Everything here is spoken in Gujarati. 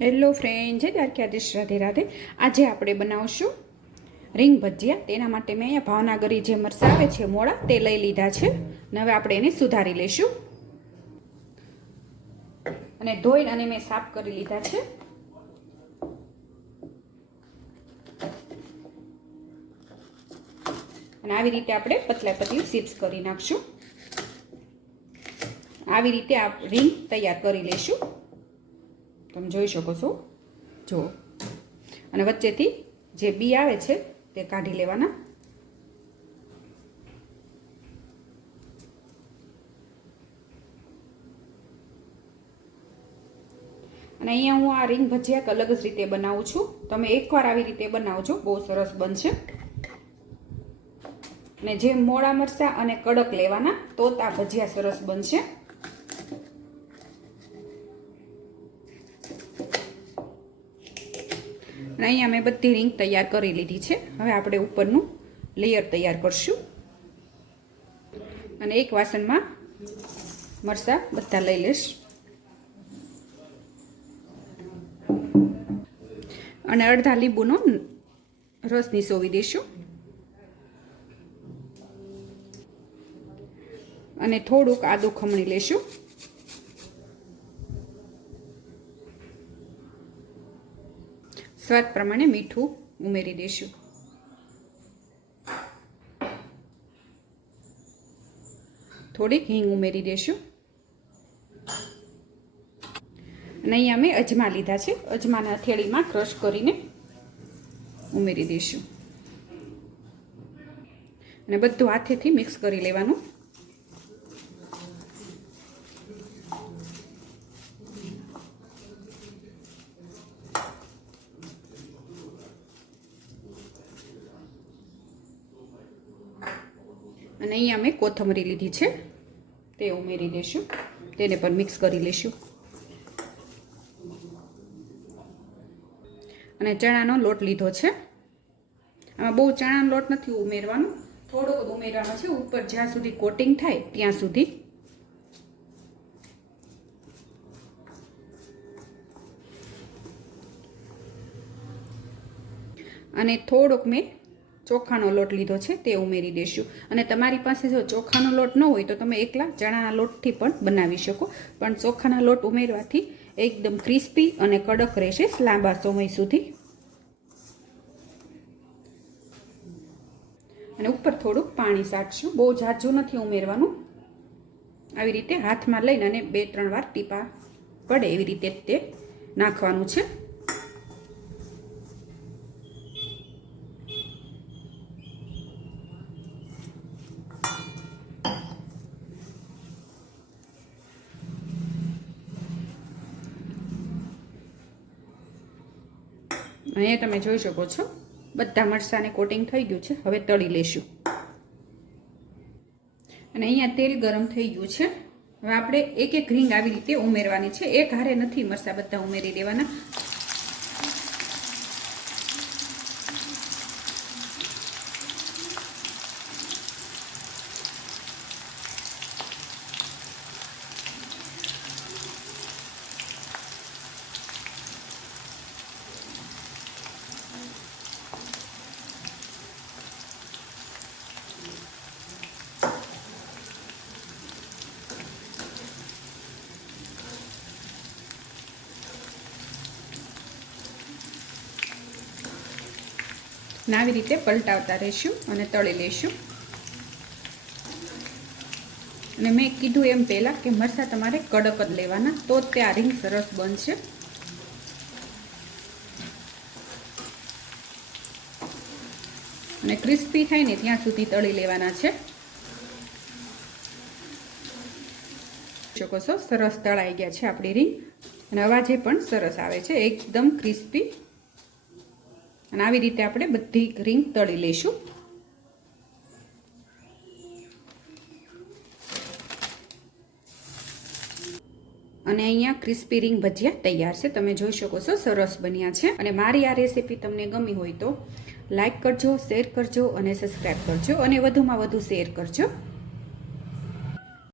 હેલો ફ્રેન્ડ, જય દ્વારકાધીશ, રાધે રાધે. આજે આપણે બનાવશું રીંગ ભજીયા. તેના માટે મેં અહીંયા ભાવનગરી જે મરચાં આવે છે મોળા તે લઈ લીધા છે અને હવે આપણે એને સુધારી લઈશું. અને ધોઈને અને મેં સાફ કરી લીધા છે. અને આવી રીતે આપણે પતલી ચિપ્સ કરી નાખશું. આવી રીતે આ રીંગ તૈયાર કરી લઈશું. તમે જોઈ શકો છો, જો. અને વચ્ચેથી જે બી આવે છે તે કાઢી લેવાના. અને અહીંયા હું આ રીંગ ભજીયા અલગ જ રીતે બનાવું છું. તમે એકવાર આવી રીતે બનાવજો, બહુ સરસ બનશે. અને જે મોળા મરચાં અને કડક લેવાના, તો આ ભજીયા સરસ બનશે. અને અહીંયા મેં બધી રીંગ તૈયાર કરી લીધી છે. હવે આપણે ઉપરનું લેયર તૈયાર કરશું. અને એક વાસણમાં મરચાં બધા લઈ લઈશ. અને અડધા લીંબુનો રસ નીસોવી દઈશું. અને થોડુંક આદું ખમણી લેશું. સ્વાદ પ્રમાણે મીઠું ઉમેરી દઈશું. થોડીક હિંગ ઉમેરી દઈશું. અને અહીંયા મેં અજમા લીધા છે. અજમાના હથેળીમાં ક્રશ કરીને ઉમેરી દઈશું. અને બધું હાથેથી મિક્સ કરી લેવાનું. અને અહીંયા મેં કોથમરી લીધી છે, તે ઉમેરી દઈશું. તેને પણ મિક્સ કરી લઈશું. અને ચણાનો લોટ લીધો છે. આમાં બહુ ચણાનો લોટ નથી ઉમેરવાનો, થોડોક જ ઉમેરવાનો છે, ઉપર જ્યાં સુધી કોટિંગ થાય ત્યાં સુધી. અને થોડોક મેં ચોખાનો લોટ લીધો છે, તે ઉમેરી દઈશું. અને તમારી પાસે જો ચોખાનો લોટ ન હોય તો તમે એકલા ચણાના લોટથી પણ બનાવી શકો, પણ ચોખાના લોટ ઉમેરવાથી એકદમ ક્રિસ્પી અને કડક રહેશે લાંબા સમય સુધી. અને ઉપર થોડુંક પાણી સાટશું, બહુ ઝાઝું નથી ઉમેરવાનું. આવી રીતે હાથમાં લઈને અને 2-3 વાર ટીપા પડે એવી રીતે તે નાખવાનું છે. અહીંયા તમે જોઈ શકો છો, બધા મરચાંને કોટિંગ થઈ ગયું છે. હવે તળી લેશું. અને અહીંયા તેલ ગરમ થઈ ગયું છે. હવે આપણે એક એક રીંગ આવી રીતે ઉમેરવાની છે. એક હારે નથી મરચાં બધા ઉમેરી દેવાના. આવી રીતે પલટાવતા રહીશું અને તળી લઈશું. અને મેં કીધું એમ પહેલાં કે મરચાં તમારે કડક જ લેવાના, તો જ તે આ રીંગ સરસ બનશે. અને ક્રિસ્પી થાય ને ત્યાં સુધી તળી લેવાના છે. શકો છો, સરસ તળાઈ ગયા છે આપણી રીંગ. અને અવાજે પણ સરસ આવે છે, એકદમ ક્રિસ્પી. અને આવી રીતે આપણે બધી રીંગ તળી લઈશું. અને અહીંયા ક્રિસ્પી રીંગ ભજીયા તૈયાર છે. તમે જોઈ શકો છો, સરસ બન્યા છે. અને મારી આ રેસીપી તમને ગમી હોય તો લાઈક કરજો, શેર કરજો અને સબસ્ક્રાઈબ કરજો. અને વધુમાં વધુ શેર કરજો.